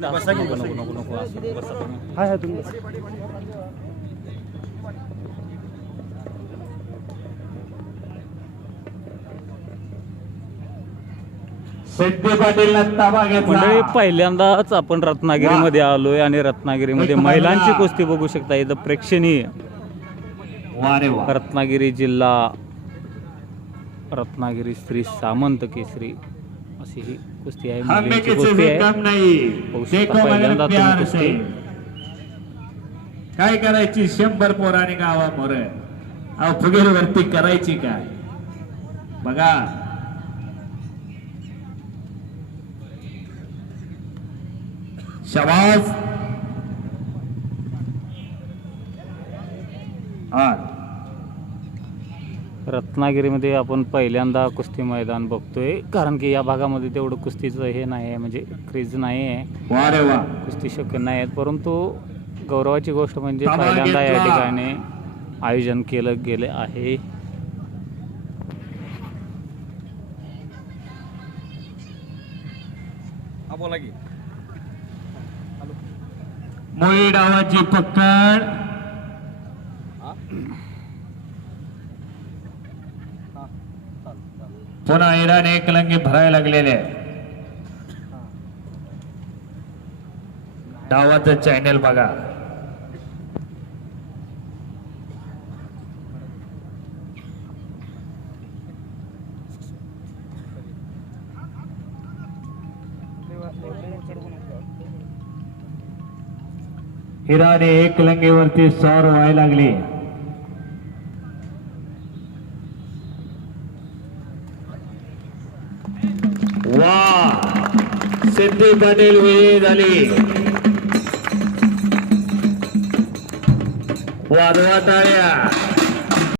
नको नको नको नको असं. बसा तुम्ही. हाय हाय तुम्ही. सिद्धी पाटील ताबा घेतला मंडळी पहिल्यांदाच आपण रत्नागिरीमध्ये आलोय आणि रत्नागिरीमध्ये महिलांची महिला. कुस्ती बघू शकता. इथं प्रेक्षणीय वा. रत्नागिरी जिल्हा रत्नागिरी श्री सामंत केसरी. अशी ही कुस्ती आहे मुलींची कुस्ती आहे. पहिल्यांदा तुम्ही कुस्ती. काय करायची? शंभर पोराने गावा मोर. अहो फुगेर वरती करायची काय? बघा. शबाज हा. रत्नागिरीमध्ये आपण पहिल्यांदा कुस्ती मैदान बघतोय. कारण की या भागामध्ये तेवढं कुस्तीचं हे नाही आहे म्हणजे क्रेज नाही आहे कुस्ती शक्य नाही आहेत परंतु गौरवाची गोष्ट म्हणजे पहिल्यांदा या. ठिकाणी आयोजन केलं गेले आहे. मोळी डावाची पकड. पुन्हा इराण एक लंगी भरायला लागलेले आहे. डावाचं बघा इराणी एकलंगीवरती सौर व्हायला लागली वा. सिद्धी पाटील विजयी झाली. वादवा टाळ्या.